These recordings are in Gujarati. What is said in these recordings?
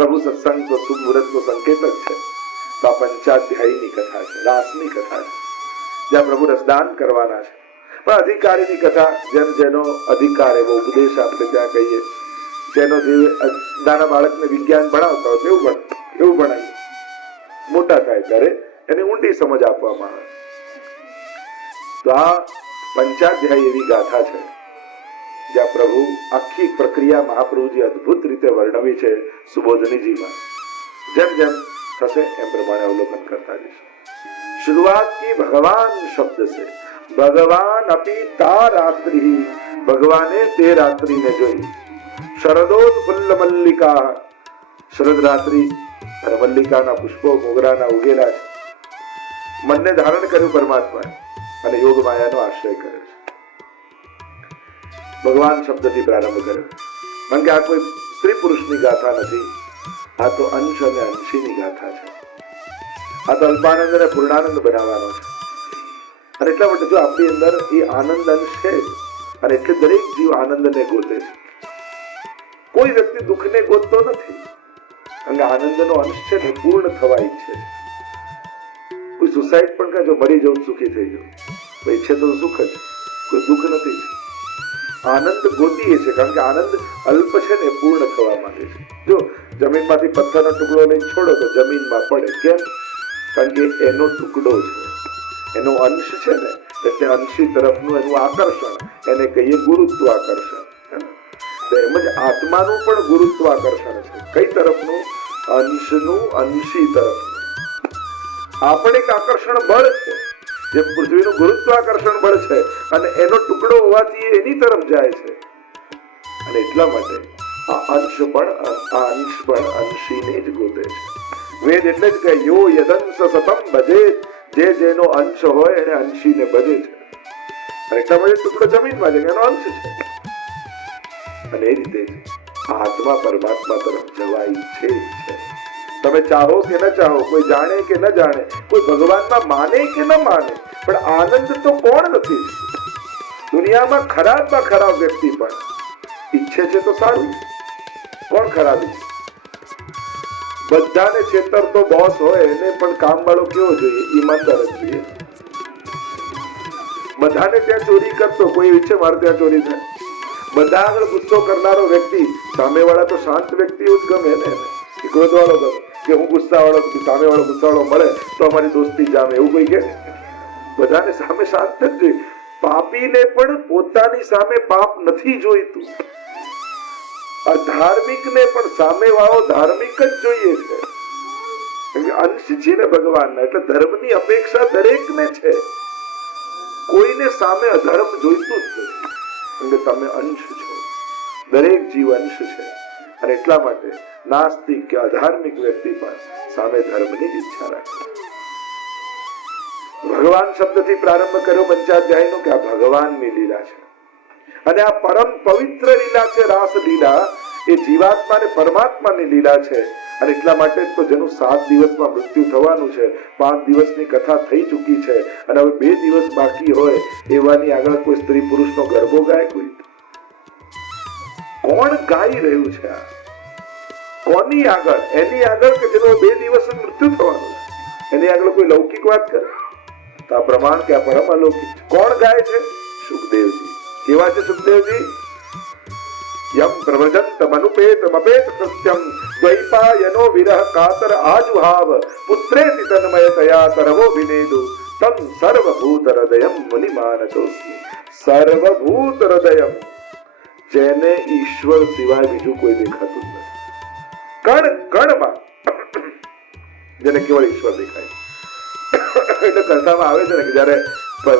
પ્રભુ સત્સંગ તો શુભ મુહૂર્તનો સંકેત જ છે. તો આ પંચાધ્યાયીની કથા છે, રાસની કથા છે, જ્યાં પ્રભુ રસદાન કરવાના છે. પણ અધિકારીની કથા, જેનો અધિકાર એવો ઉપદેશ આપણે ત્યાં કહીએ, જેનો જે નાના બાળકને વિજ્ઞાન ભણાવતા હોય એવું ભણાય, મોટા થાય ત્યારે એને ઊંડી સમજ આપવામાં આવે. તો આ પંચાધ્યાયી એવી ગાથા છે જ્યાં પ્રભુ આખી પ્રક્રિયા મહાપ્રભુજી અદભુત રીતે વર્ણવી છે સુબોધનીજીમાં. જેમ જેમ થશે એમ પ્રમાણે અવલોકન કરતા જઈશું. शुरुआत की भगवान शब्द से. भगवान अपी ता रात्रि, भगवाने ते रात्रि ने જોઈ. શરદોત્ફુલ્લ મલ્લિકા, શરદ રાત્રિ અને મલ્લિકાના પુષ્પો મોગરાના ઉગેલા છે. મનને ધારણ કર્યું પરમાત્મા અને યોગ માયાનો આશ્રય કર્યો છે. ભગવાન શબ્દથી પ્રારંભ કર્યો, કારણ કે આ કોઈ સ્ત્રી પુરુષની ગાથા નથી, આ તો અંશ અને અંશીની ગાથા છે. આ તો અલ્પાનંદ અને પૂર્ણાનંદ બનાવવાનો છે. અને એટલા માટે જો આપણી અંદર એ આનંદ અંશ છે, અને એટલે દરેક જીવ આનંદને ગોતે છે. કોઈ વ્યક્તિ દુઃખને ગોતતો નથી, અને આનંદનો અંશ છે ને પૂર્ણ થવા ઈચ્છે છે. કોઈ સુસાઇડ પણ કહે જો મરી જવું સુખી થઈ જવું, ઈચ્છે તો સુખ જ, કોઈ દુઃખ નથી. આનંદ ગોતીએ છે કારણ કે આનંદ અલ્પ છે ને પૂર્ણ થવા માંગે છે. જો જમીનમાંથી પથ્થરનો ટુકડો લઈને છોડો તો જમીનમાં પડે. કેમ? કારણ કે એનો ટુકડો છે, એનો અંશ છે ને, એટલે અંશી તરફનું એનું આકર્ષણ, એને કહીએ ગુરુત્વાકર્ષણ. એમ જ આત્માનું પણ ગુરુત્વાકર્ષણ છે. કઈ તરફનું? અંશનું, અંશી તરફનું. આ પણ એક આકર્ષણ બળ છે, જે પૃથ્વીનું ગુરુત્વાકર્ષણ બળ છે, અને એનો ટુકડો હોવાથી એની તરફ જાય છે. અને એટલા માટે આ અંશ પણ અંશીને જ ગોતે છે. વેદ એટલે જ કહે યો યદંશ સતમ ભજે, જે જેનો અંશ હોય એને અંશીને ભજે છે. અને એટલા માટે ટુકડો જમીનમાં છે, એનો અંશ છે. અને એ રીતે આત્મા પરમાત્મા તરફ જવા ઈચ્છે છે. તમે ચાહો કે ન ચાહો, કોઈ જાણે કે ન જાણે, કોઈ ભગવાનમાં માને કે ન માને, પણ આનંદ તો કોણ નથી? દુનિયામાં ખરાબમાં ખરાબ વ્યક્તિ પણ ઈચ્છે છે તો સારું. કોણ ખરાબ છે? બધાને છેતરતો બોસ હોય એને પણ કામ વાળો કેવો જોઈએ? ઈમાનદાર જ જોઈએ. બધાને ત્યાં ચોરી કરતો કોઈ ઈચ્છે મારે ત્યાં ચોરી થાય? બધા આગળ ગુસ્સો કરનારો વ્યક્તિ, સામે વાળા તો શાંત વ્યક્તિઓ જ ગમે ને, ક્રોધ વાળો ગમે કે હું ગુસ્સા વાળો, સામે વાળો ગુસ્સા વાળો મળે તો અમારી દોસ્તી જામે, એવું કોઈ કે? બધાને સામે શાંત જ જોઈએ. પાપીને પણ પોતાની સામે પાપ નથી જોઈતું, અધાર્મિકને પણ સામે વાળો ધાર્મિક જ જોઈએ છે. અંશ છે ને ભગવાનના, એટલે ધર્મની અપેક્ષા દરેકને છે. કોઈને સામે અધર્મ જોઈતું જ નથી, કારણ કે તમે અંશ છો. દરેક જીવ અંશ છે. અને એટલા માટે નાસ્તિક કે અધાર્મિક વ્યક્તિ પણ સામે ધર્મની જ ઈચ્છા રાખે. ભગવાન શબ્દથી પ્રારંભ કર્યો પંચાધ્યાયનો કે આ ભગવાનની લીલા છે. અને આ પરમ પવિત્ર લીલા છે, રાસ લીલા. એ જીવાત્મા અને પરમાત્માની લીલા છે. અને એટલા માટે તો જેનું 7 દિવસમાં મૃત્યુ થવાનું છે, 5 દિવસની કથા થઈ ચૂકી છે, અને હવે 2 દિવસ બાકી હોય એવાની આગળ કોઈ સ્ત્રી પુરુષનો ગરબો ગાય? કોઈ કોણ ગાઈ રહ્યું છે? આ કોની આગળ? એની આગળ કે જેનો 2 દિવસ મૃત્યુ થવાનું છે, એની આગળ કોઈ લૌકિક વાત કરે તો આ પ્રમાણ કે આ પરમ અલૌકિક છે. કોણ ગાય છે? સુખદેવજી. કેવા છે સુખદેવજી? યમ પ્રવ્રજંત મનુપેત મપેત સત્યમ દ્વૈપાયનો વિરહ કાતર આજુહાવ પુત્રેતિ તન્મયતયા સર્વો વિનેદુ તમ સર્વભૂત હૃદયમ મુનિમાનતોસ્મિ. સર્વભૂત હૃદયમ, જેને ઈશ્વર સિવાય બીજું કોઈ દેખાતું નથી. કણ કણમાં જેને કેવળ ઈશ્વર દેખાય. એટલે કથામાં આવે છે ને કે જયારે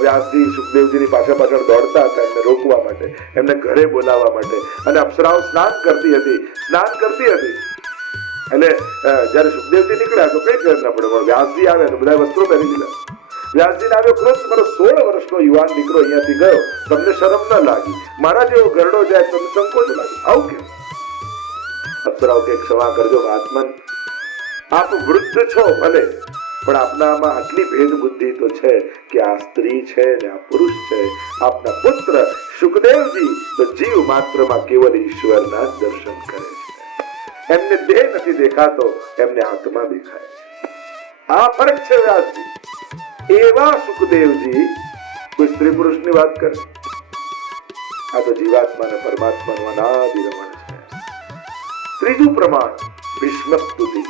વ્યાસજી સુખદેવજીની પાછળ દોડતા હતા એમને રોકવા માટે, એમને ઘરે બોલાવવા માટે, અને અપ્સરાઓ સ્નાન કરતી હતી. એટલે જયારે સુખદેવજી નીકળ્યા તો કઈ ખબર ના પડે, પણ વ્યાસજી આવ્યા તો બધા વસ્ત્રો પહેરી લીધા. વ્યાસજીને આવ્યો ક્રોધ, મારો 16 વર્ષનો યુવાન દીકરો અહીંયાથી ગયો, તમને શરમ ન લાગી? મારા જેવો ઘરડો જાય તમને સંકોચ લાગી? આવું કેમ? અપ્સરાઓ કે ક્ષમા કરજો મહાત્મન, આપ વૃદ્ધ છો ભલે, પણ આપનામાં આટલી ભેદ બુદ્ધિ તો છે કે આ સ્ત્રી છે ને આ પુરુષ છે. આપના પુત્ર સુખદેવજી તો જીવ માત્રમાં કેવલ ઈશ્વરના દર્શન કરે છે. એમને દેહ નથી દેખાતો, એમને આત્મા દેખાય. આ ફરક છે વ્યાસજી. એવા સુખદેવજી કોઈ સ્ત્રી પુરુષની વાત કરે? આ તો જીવાત્મા અને પરમાત્માનું અનાદિ રમણ છે. ત્રીજું પ્રમાણ ભીષ્મ સ્તુતિ.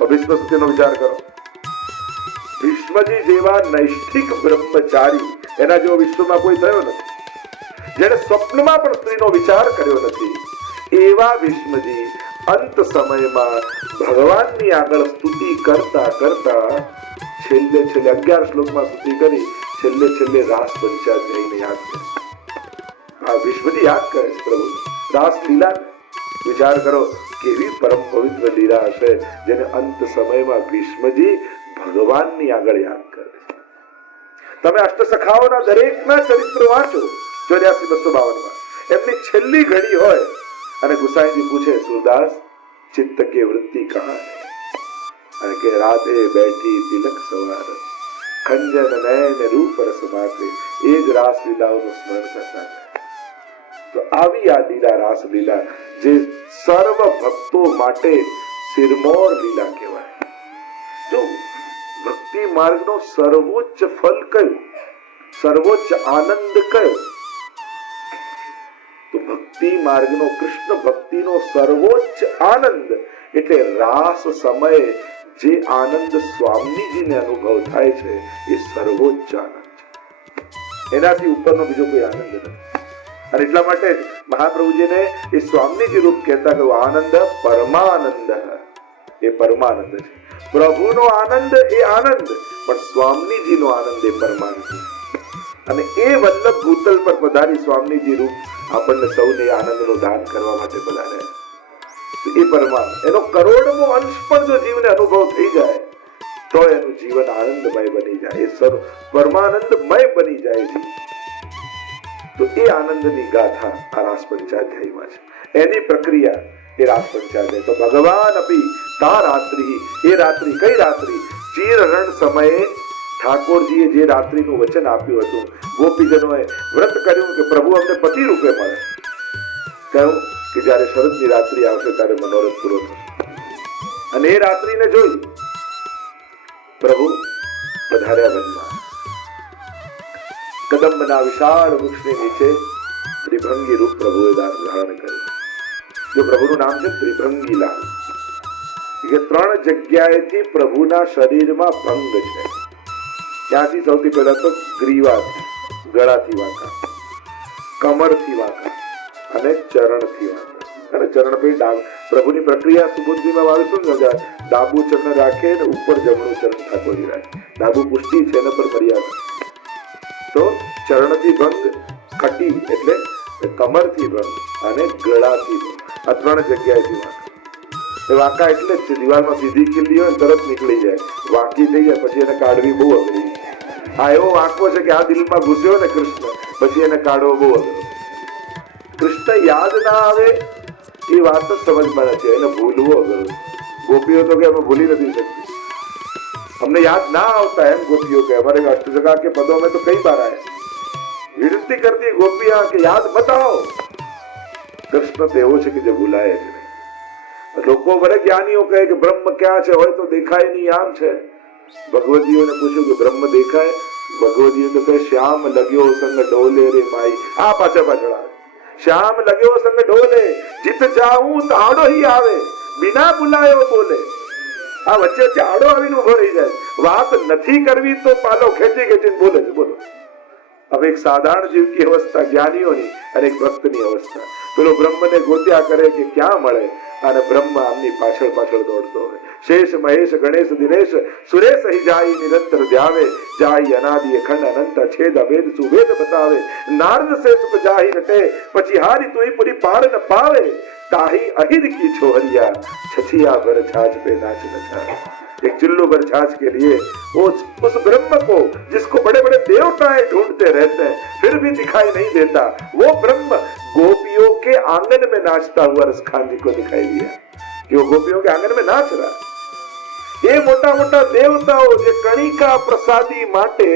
ભીષ્મ સ્તુતિનો વિચાર કરો. ભીષ્મજી જેવા નૈષ્ઠિક બ્રહ્મચારી એના જેવો વિશ્વમાં કોઈ થયો નથી, જેને સ્વપ્નમાં પણ સ્ત્રીનો વિચાર કર્યો નથી. એવા ભીષ્મજી અંત સમયમાં ભગવાનની આગળ સ્તુતિ કરતા કરતા છેલ્લે 11 શ્લોકમાં સ્તુતિ કરી, છેલ્લે રાસ પંચાધ્યાયને યાદ કરે. આ ભીષ્મજી યાદ કરે છે પ્રભુ રાસ લીલા. વિચાર કરો કેવી પરમ પવિત્ર લીલા હશે જેને અંત સમયમાં ભીષ્મજી ભગવાનની આગળ યાદ કરે છે. તમે અષ્ટસખાઓના દરેકના ચરિત્ર વાંચો 84-252 એમની છેલ્લી ઘડી હોય અને ગુસાઈજી પૂછે, સુરદાસ ચિત્ત કે વૃત્તિ કહા હૈ? અને કે રાતે બેઠી તિલક સવાર, ખંજન નયન રૂપ રસ માતે. એ જ રાસ લીલાઓનું સ્મરણ કરતા. તો આવી આ લીલા રાસ લીલા જે સર્વ ભક્તો માટે સિરમોર લીલા કહેવાય. જો ભક્તિ માર્ગનો સર્વોચ્ચ ફલ કયું, સર્વોચ્ચ આનંદ કયો? તો ભક્તિ માર્ગનો, કૃષ્ણ ભક્તિનો સર્વોચ્ચ આનંદ એટલે રાસ સમયે જે આનંદ સ્વામીજીને અનુભવ થાય છે એ સર્વોચ્ચ આનંદ છે. એનાથી ઉપરનો બીજો કોઈ આનંદ નથી. અને એટલા માટે જ મહાપ્રભુજીને એ સ્વામીજી રૂપ કહેતા કે આનંદ પરમાનંદ, એ પરમાનંદ છે. પ્રભુનો આનંદ એ આનંદ, પણ સ્વામીજીનો આનંદ એ પરમાનંદ. અને એ વલ્લભ ભૂતલ પર પધારી સ્વામીજી રૂપ આપણને સૌને આનંદનું દાન કરવા માટે પધાર્યા. એ પરમાનંદ, એનો કરોડમો અંશ પણ જો જીવને અનુભવ થઈ જાય તો એનું જીવન આનંદમય બની જાય, એ સર્વ પરમાનંદમય બની જાય છે. તો એ આનંદની ગાથા આ રાસ પંચાધ્યાયમાં છે. એની પ્રક્રિયા એ રાસ પંચાધ્યાય. તો ભગવાન અપી તા રાત્રિ, એ રાત્રિ કઈ રાત્રિ? ચીર રણ સમયે ઠાકોરજીએ જે રાત્રિનું વચન આપ્યું હતું, ગોપીજનોએ વ્રત કર્યું કે પ્રભુ અમને પતિ રૂપે મળે. કહ્યું કે જયારે શરદની રાત્રિ આવશે ત્યારે મનોરથ પૂરો થશે. અને એ રાત્રિને જોઈ પ્રભુ પધાર્યા વનમાં. કદંબના વિશાળ વૃક્ષની નીચે ત્રિભંગી રૂપ પ્રભુએ ધારણ કર્યું. જો પ્રભુનું નામ છે ત્રિભંગીલાલ. કે 3 જગ્યાએથી પ્રભુના શરીરમાં ભંગ છે. ત્યાંથી સૌથી પહેલા તો ગ્રીવાથી, ગળાથી વાંકા, કમરથી વાંકા અને ચરણથી વાંકા. અને ચરણ પર પ્રભુની પ્રક્રિયા સુબુદ્ધિમાં વાવીશું ને, ડાબુ ચરણ રાખે ને ઉપર જમણું ચરણ ઠાકોરજી રાખે. ડાબુ પુષ્ટિ છે એના પર મર્યાદા. તો ચરણથી ભંગ, કટી એટલે કમરથી ભંગ અને ગળાથી ભંગ. આ 3 જગ્યાએથી વાંકા. વાંકા એટલે જ છે, દિવાલમાં સીધી ખીલી હોય તરત નીકળી જાય, વાંકી થઈ જાય પછી એને કાઢવી બહુ અઘરી. આ એવો વાંકો છે કે આ દિલમાં ઘૂસ્યો ને કૃષ્ણ, પછી એને કાઢવો બહુ અઘરો. કૃષ્ણ યાદ ના આવે એ વાત જ સમજમાં નથી, એને ભૂલવું અઘરું. ગોપીઓ તો કે અમે ભૂલી નથી શકતી, અમને યાદ ના આવતા. એમ ગોપીઓ કે અમારે અષ્ટજગા કે પદો में तो कई बार आए. विनती करती है गोपियां કે યાદ बताओ. કૃષ્ણ તો એવો છે કે જે ભૂલાય જ નહીં. લોકો બड़े જ્ઞાનીઓ કહે કે બ્રહ્મ ક્યાં છે, હોય તો દેખાય નહીં, આમ છે. ભગવતીઓને પૂછ્યું કે બ્રહ્મ દેખાય? ભગવતીઓ તો કહે શ્યામ લગ્યો સંગ ડોલે રે માઈ. આ પાછળ આવે શ્યામ લગ્યો સંગ ડોલે, જીત જાઉં તાડો ही આવે, बिना बुलायो बोले. આ વચ્ચે આડો આવીને ઉભો રહી જાય. વાત નથી કરવી તો પાલો ખેંચી ખેંચીને બોલે છે. બોલો, હવે એક સાધારણ જીવ की અવસ્થા જ્ઞાનીઓની અને એક ભક્તની અવસ્થા. પેલો બ્રહ્મને ગોત્યા કરે કે ક્યાં મળે, અને બ્રહ્મ આમની પાછળ પાછળ દોડતો હોય. શેષ મહેશ ગણેશ દિનેશ સુરેશ હી જાય નિરંતર ધ્યાવે, જાય અનાદિ અખંડ અનંત છેદ અભેદ સુભેદ બતાવે. નારદ સે સુખ જાહી રટે, પછી હારી તુઈ પૂરી પાર ન પાવે. ताही अहिर की छोहरिया छछिया भर छाछ पे नाच नचा. एक चिल्लू भर छाछ के लिए उस ब्रह्म को जिसको बड़े बड़े देवताएं ढूंढते रहते हैं फिर भी दिखाई नहीं देता, वो ब्रह्म गोपियों के आंगन में नाचता हुआ रसखान जी को दिखाई दिया कि वो गोपियों के आंगन में नाच रहा. ये मोटा मोटा देवताओं જે કણિકા પ્રસાદી માટે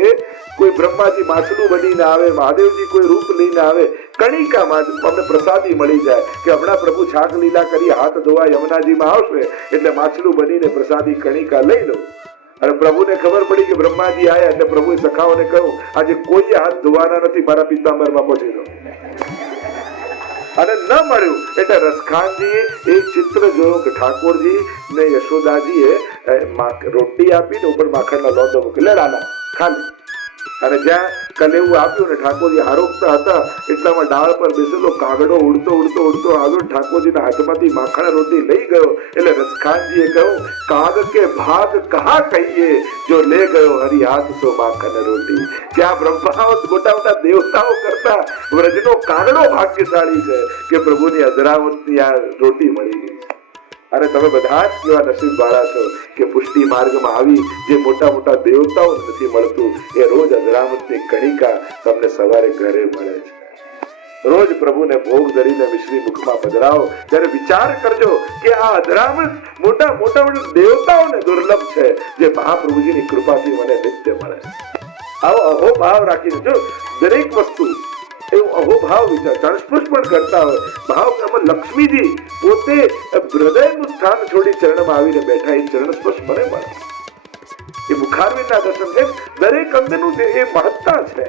કોઈ બ્રહ્માજી માછલું બનીને આવે, મહાદેવજી કોઈ રૂપ લઈને આવે, કણિકામાં અમને પ્રસાદી મળી જાય કે હમણાં પ્રભુ છાક લીલા કરી હાથ ધોવા યમુનાજીમાં આવશે એટલે માછલું બનીને પ્રસાદી કણિકા લઈ લો. અને પ્રભુને ખબર પડી કે બ્રહ્માજી આયા એટલે પ્રભુએ સખાઓને કહ્યું આજે કોઈ હાથ ધોવાના નથી, મારા પિતાંબરમાં પહોંચી જાઓ. અને ન મળ્યું એટલે રસખાનજીએ એક ચિત્ર જોયું કે ઠાકોરજી ને યશોદાજીએ રોટલી આપીને ઉપર માખણનો લોંદો મૂકી, લે લાલા ખાલી. અને જ્યાં કલેવું આપ્યું ને ઠાકોરજી આરોગતા હતા એટલામાં ડાળ પર બેસેલો કાગડો ઉડતો ઉડતો ઉડતો આવ્યો, ઠાકોરજીના હાથમાંથી માખણ રોટલી લઈ ગયો. એટલે રસખાનજીએ કહ્યું, કાગ કે ભાગ કહા કહીએ જો લે ગયો હરી હાથ સો માખણ રોટી. ત્યાં બ્રહ્માઓ મોટા મોટા દેવતાઓ કરતા વ્રજનો કાગડો ભાગ્યશાળી છે કે પ્રભુની અજરાવતની આ રોટી મળી ગઈ છે. અને તમે બધા જ કેવા નસીબવાળા છો કે પુષ્ટિ માર્ગમાં આવી જે મોટા મોટા દેવતાઓ નથી મળતું એ રોજ અજરામતની કણિકા તમને સવારે ઘરે મળે છે. રોજ પ્રભુને ભોગ ધરીને મિશ્રી મુખમાં પધરાવો ત્યારે વિચાર કરજો કે આ અજરામત મોટા મોટા દેવતાઓને દુર્લભ છે જે મહાપ્રભુજીની કૃપાથી મને નિત્ય મળે. આવો અહોભાવ રાખીને જો દરેક વસ્તુ એવું અહોભાવ વિચાર તણસ્પૃશ પણ કરતા હોય ભાવ. લક્ષ્મીજી પોતે હૃદયનું સ્થાન છોડી ચરણમાં આવીને બેઠા, એ ચરણ સ્પર્શ મને મળે. એ મુખારવિંદના દર્શન છે. દરેક અંગનું એ મહત્તા છે.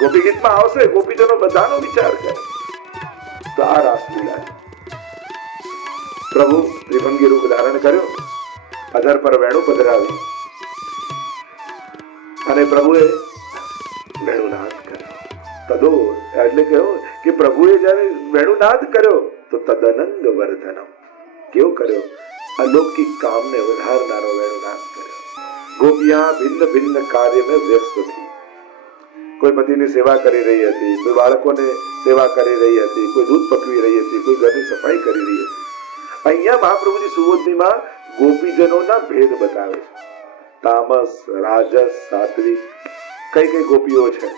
ગોપી ગીતમાં આવશે, ગોપીજનો બધાનો વિચાર કરે. તો આ રાસલીલા પ્રભુ ત્રિભંગી રૂપ ધારણ કર્યો, અધર પર વેણુ પધરાવી અને પ્રભુએ વેણુનાદ કર્યો. તદો એટલે કહ્યું કે પ્રભુએ જયારે વેણુનાદ કર્યો તો તદનંગ વર્ધનમ કેવો કર્યો, અલૌકિક કામને વધારનારો વેણુનાદ કર્યો. ગોપિયા ભિન્ન ભિન્ન કાર્યમાં વ્યસ્ત હતી. કોઈ પતિની સેવા કરી રહી હતી, કોઈ બાળકોને સેવા કરી રહી હતી, કોઈ દૂધ પકવી રહી હતી, કોઈ ઘરની સફાઈ કરી રહી હતી. અહીંયા મહાપ્રભુજી સુબોધનીમાં ગોપીજનોના ભેદ બતાવે છે. તામસ, રાજસ, સાત્વિક કઈ કઈ ગોપીઓ છે.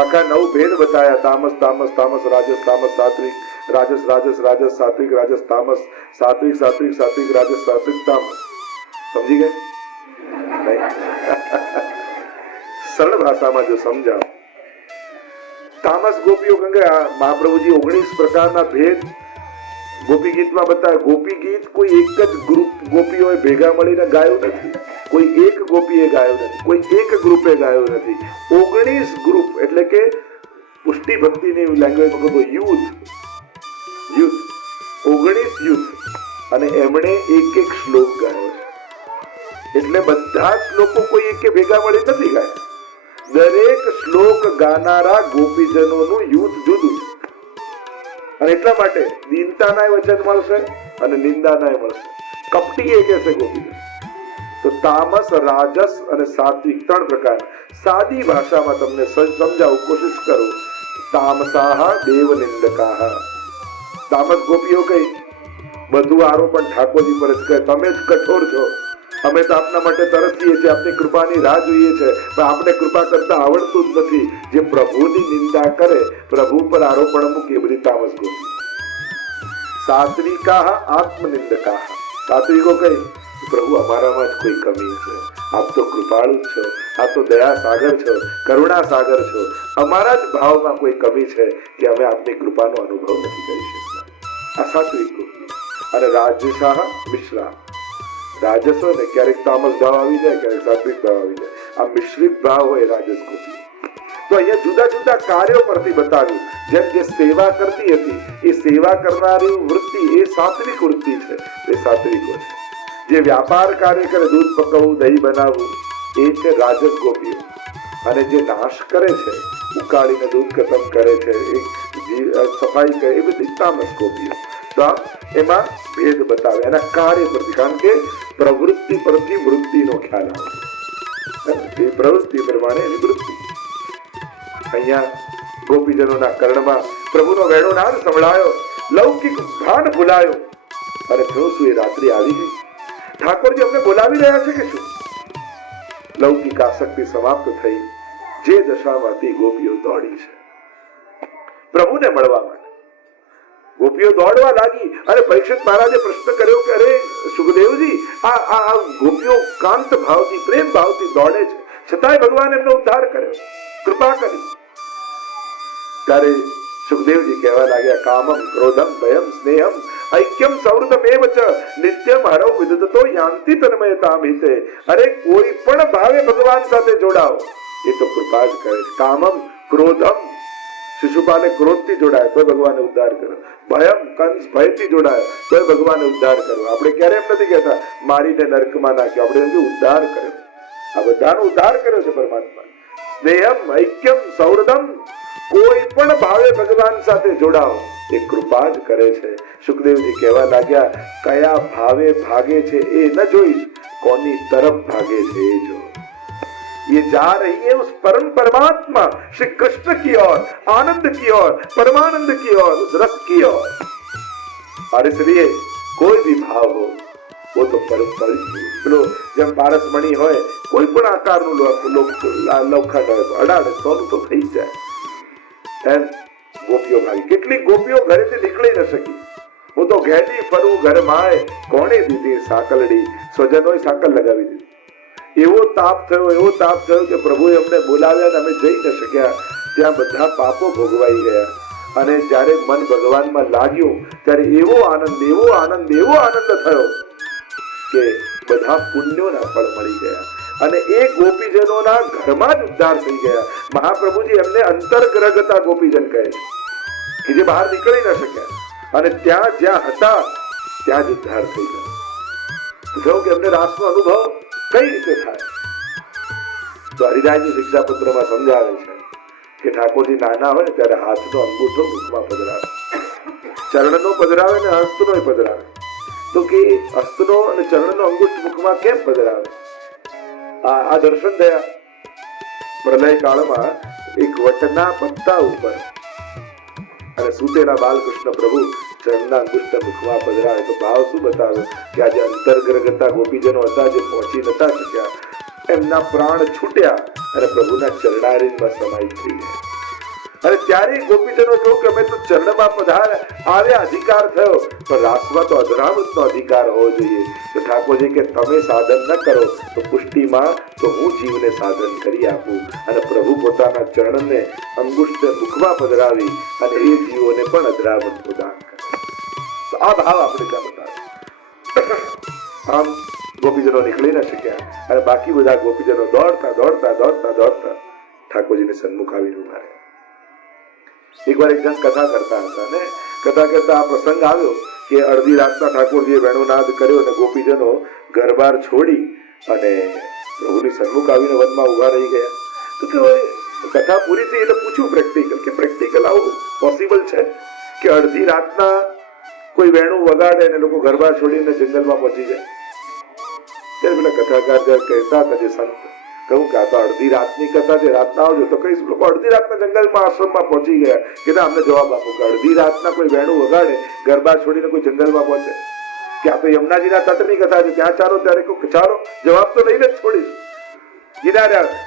આખા 9 ભેદ બતાયા. તામસ તામસ તામસ, રાજસ તામસ, સાત્વિક રાજસ રાજસ રાજસ, સાત્વિક રાજસ તામસ, સાત્વિક સાત્વિક સાત્વિક રાજસ, સાત્વિક તામસ. સમજી ગए? સરળ ભાષામાં જો સમજાવ, તામસ ગોપીઓ કે મહાપ્રભુજી 19 પ્રકારના ભેદ ગોપી ગીતમાં બતાવ્યા. ગોપી ગીત કોઈ એક જ ગ્રુપ ગોપીઓએ ભેગા મળીને ગાયું નથી, કોઈ એક ગોપીએ ગાયો નથી, કોઈ એક ગ્રુપે ગાયો નથી. 19 ગ્રુપ એટલે કે પુષ્ટિ ભક્તિની લેંગ્વેજમાં કહો યુથ 19 યુથ અને એમણે એક એક શ્લોક ગાયો છે. એટલે બધા શ્લોકો કોઈ એક ભેગા મળી નથી ગાયા. દરેક શ્લોક ગાનારા ગોપીજનોનું યુથ જુદું છે. અને એટલા માટે દીનતાના વચન મળશે અને નિંદાના મળશે. કપટી એ કહેશે ગોપીજન. તો તામસ, રાજસ અને સાત્વિક 3 પ્રકાર. સાદી ભાષામાં તમને સમજાવું કોશિશ કરું. તામસાહ દેવ નિંદકાહ. તામસ ગોપીઓ કઈ બધું આરોપણ ઠાકોરજી પર જ કહે, તમે જ કઠોર છો, અમે તો આપના માટે તરસીએ છીએ, આપની કૃપાની રાહ જોઈએ છે, પણ આપને કૃપા કરતા આવડતું જ નથી. જે પ્રભુની નિંદા કરે, પ્રભુ પર આરોપણ મૂકે, એ બધી તામસ ગોપી. સાત્વિકાહ આત્મનિંદકાહ. સાત્વિકો કઈ પ્રભુ અમારામાં જ કોઈ કમી છે, આપ તો કૃપાળુ છો, આપ તો દયા સાગર છો, કરુણા સાગર છો, અમારા જ ભાવમાં કોઈ કમી છે કે અમે આપની કૃપાનો અનુભવ નથી કરી શકતા. આ સાત્વિક ગોપી. અને રાજસાહ મિશ્રા. રાજસો ને ક્યારેક તામસ ભાવ આવી જાય, ક્યારેક સાત્વિક ભાવ આવી જાય. આ મિશ્રિત ભાવ હોય રાજસ ગોપી. તો અહીંયા જુદા જુદા કાર્યો પરથી બતાવ્યું. જેમ જે સેવા કરતી હતી એ સેવા કરનારી વૃત્તિ એ સાત્વિક વૃત્તિ છે, એ સાત્વિકો છે. જે વ્યાપાર કાર્ય કરે, દૂધ પકવવું, દહીં બનાવવું, એ છે રાજસ ગોપીઓ. અને જે નાશ કરે છે, ઉકાળીને દૂધ ખતમ કરે છે, સફાઈ કરે, એ બધી તામસ ગોપીઓ. તો એમાં ભેદ બતાવે એના કાર્ય પરથી. કારણ કે પ્રવૃત્તિ પરથી વૃત્તિનો ખ્યાલ આવે. તે પ્રવૃત્તિ પ્રમાણે એની વૃત્તિ. અહીંયા ગોપીજનોના કર્ણમાં પ્રભુનો વેણુનાદ સંભળાયો, લૌકિક ભાન ભૂલાયો અને થયું શું? એ રાત્રિ આવી ગઈ. ઠાકોરજી અમને બોલાવી રહ્યા છે કે શું? લૌકિક આસક્તિ સમાપ્ત થઈ. જે દશામાંથી ગોપીઓ દોડી છે પ્રભુને મળવા માટે. ગોપીઓ દોડવા લાગી અને પરીક્ષિત મહારાજે પ્રશ્ન કર્યો કે અરે સુખદેવજી, આ ગોપીઓ કાંત ભાવથી, પ્રેમ ભાવથી દોડે છે, છતાંય ભગવાન એમનો ઉદ્ધાર કર્યો, કૃપા કરી. ત્યારે સુખદેવજી કહેવા લાગ્યા કામમ ક્રોધમ ભયમ સ્નેહમ ઐક્યમ સૌહૃદમેવ ચ નિત્યમ હરૌ વિદધતો યાંતિ તન્મયતામ હિતે. અરે કોઈ પણ ભાવે ભગવાન સાથે જોડાઓ એ તો કૃપા જ કરે છે. કામમ ક્રોધમ શિશુપાલે ક્રોધથી જોડાય તો ભગવાને ઉદ્ધાર કર્યો. ભયમ કંસ ભયથી જોડાય તો ભગવાને ઉદ્ધાર કર્યો. આપણે ક્યારે એમ નથી કહેતા મારીને નરકમાં નાખ્યો, આપણે એમ ઉદ્ધાર કર્યો. આ બધાનો ઉદ્ધાર કર્યો છે પરમાત્મા. સ્નેહમ ઐક્યમ સૌહૃદમ, કોઈ પણ ભાવે ભગવાન સાથે જોડાઓ એ કૃપા જ કરે છે. સુખદેવજી કહેવા લાગ્યા કયા ભાવે ભાગે છે એ ન જોઈશ, કોની તરફ ભાગે છે એ જો. ये जा रही है उस परम परमात्मा श्री कृष्ण की ओर, आनंद की ओर, परमानंद की ओर, उस रस की ओर. और इसलिए कोई भी भाव हो वो तो परम पवित्र. जब पारसमणि હોય કોઈ પણ આકારનું લોખંડ હોય તો અડાડે સોનું તો થઈ જાય. એમ ગોપીઓ ભાગી. કેટલી ગોપીઓ ઘરેથી નીકળી ન શકી. હું તો ઘેડી ફરું ઘર માય કોણે દીધી સાકલડી, સ્વજનોએ સાકલ લગાવી દીધી. એવો તાપ થયો કે પ્રભુએ અમને બોલાવ્યા અને અમે જઈ ન શક્યા. ત્યાં બધા પાપો ભોગવાઈ ગયા. અને જ્યારે મન ભગવાનમાં લાગ્યું ત્યારે એવો આનંદ થયો કે બધા પુણ્યોના ફળ મળી ગયા. અને એ ગોપીજનોના ઘરમાં જ ઉદ્ધાર થઈ ગયા. મહાપ્રભુજી એમને અંતર્ગ્રહતા ગોપીજન કહે છે કે જે બહાર નીકળી ન શક્યા અને ત્યાં જ્યાં હતા ત્યાં જ ઉદ્ધાર થઈ ગયા. જો કે એમને રાસનો અનુભવ કઈ રીતે થાય તો હરિરાયજી શિક્ષાપત્રમાં સમજાવે છે કે ઠાકોરજી નાના હોય ત્યારે હાથનો અંગૂઠો મુખમાં પધરાવે, ચરણનો પધરાવે ને હસ્તનો પધરાવે. તો કે હસ્તનો અને ચરણનો અંગૂઠ મુખમાં કેમ પધરાવે? આ દર્શન થયા પ્રલય કાળમાં એક વટના પત્તા ઉપર અને સૂતેલા બાલકૃષ્ણ પ્રભુ ચરણના અંગુષ્ઠ મુખમાં પધરાવે. તો ભાવ શું બતાવે કે આજે અંતર્ગ્રહતા ગોપીજનો હતા જે પહોંચી નતા શક્યા, એમના પ્રાણ છૂટ્યા અને પ્રભુના ચરણારીમાં સમાહિત થઈ ગયા. અને ત્યારે ગોપીજનો કહ્યું કે અમે તો ચરણમાં આવ્યા, અધિકાર થયો, પણ રાસમાં તો અધરામૃતનો અધિકાર હોવો જોઈએ. તો ઠાકોરજી કે તમે સાધન ન કરો તો પુષ્ટિમાં તો હું જીવને સાધન કરી આપું. અને પ્રભુ પોતાના ચરણને અંગુષ્ઠ મુખમાં પધરાવી અને એ જીવોને પણ અધરામૃત પ્રદાન કરે. તો આ ભાવ આપણે ત્યાં બતાવે. આમ ગોપીજનો નીકળી ન શક્યા અને બાકી બધા ગોપીજનો દોડતા ઠાકોરજીને સન્મુખ આવીને ઉભા રહ્યા. એકવાર એક જણ કથા કરતા હતા ને કથા કરતા આ પ્રસંગ આવ્યો કે અડધી રાતના ઠાકોરજીએ વેણુનાદ કર્યો અને ગોપીજનો ઘરબાર છોડી અને પ્રભુની સન્મુખ આવીને વનમાં ઉભા રહી ગયા. તો કે કથા પૂરી થઈ એટલે પૂછ્યું પ્રેક્ટિકલ આવું પોસિબલ છે કે અડધી રાતના કોઈ વેણું વગાડે અને લોકો ઘરબાર છોડીને જંગલમાં પહોંચી જાય? ત્યારે પેલા કથાકાર જયારે કહેતા હતા જે સંત, કહું કે આ તો અડધી રાતની કથા છે, રાતના આવજો. તો કઈ લોકો અડધી રાતના જંગલમાં આશ્રમમાં પહોંચી ગયા કે અમને જવાબ આપો કે અડધી રાતના કોઈ વેણું વગાડે ઘરબાર છોડીને કોઈ જંગલમાં પહોંચે કે આ તો યમુનાજીના તટની કથા છે, ત્યાં ચાલો. ત્યારે કહું ચાલો, જવાબ તો લઈને જ છોડીશ.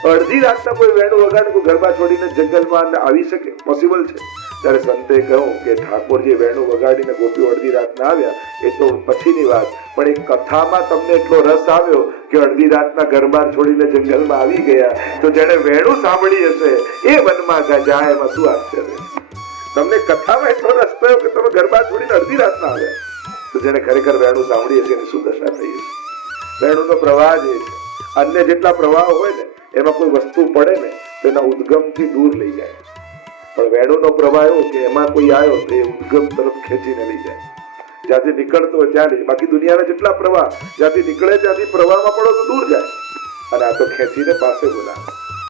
અડધી રાતના કોઈ વેણું વગાડે કોઈ ઘરબાર છોડીને જંગલમાં આવી શકે? પોસિબલ છે? ત્યારે સંતે કહ્યું કે ઠાકોરજી વેણું વગાડીને ગોપીઓ અડધી રાતના આવ્યા એ તો પછીની વાત, પણ એક કથામાં તમને એટલો રસ આવ્યો કે અડધી રાતના ઘરબાર છોડીને જંગલમાં આવી ગયા. તો જેને વેણું સાંભળી હશે એ વનમાં જાય, એમાં શું આશ્ચર્ય? તમને કથામાં એટલો રસ થયો કે તમે ઘરબાર છોડીને અડધી રાતના આવ્યા. તો જેને ખરેખર વેણું સાંભળી હશે એની શું દશા થઈ હશે? વેણુંનો પ્રવાહ જે છે, અન્ય જેટલા પ્રવાહ હોય ને એમાં કોઈ વસ્તુ પડે ને તો એના ઉદ્ગમથી દૂર લઈ જાય, પણ વેણુનો પ્રવાહ એવો કે એમાં કોઈ આવ્યો તો એ ઉદ્ગમ તરફ ખેંચીને લઈ જાય. જ્યાંથી નીકળતો હોય ત્યાં નહીં. બાકી દુનિયાના જેટલા પ્રવાહ જ્યાંથી નીકળે ત્યાંથી પ્રવાહમાં પડો તો દૂર જાય, અને આ તો ખેંચીને પાસે બોલાવે.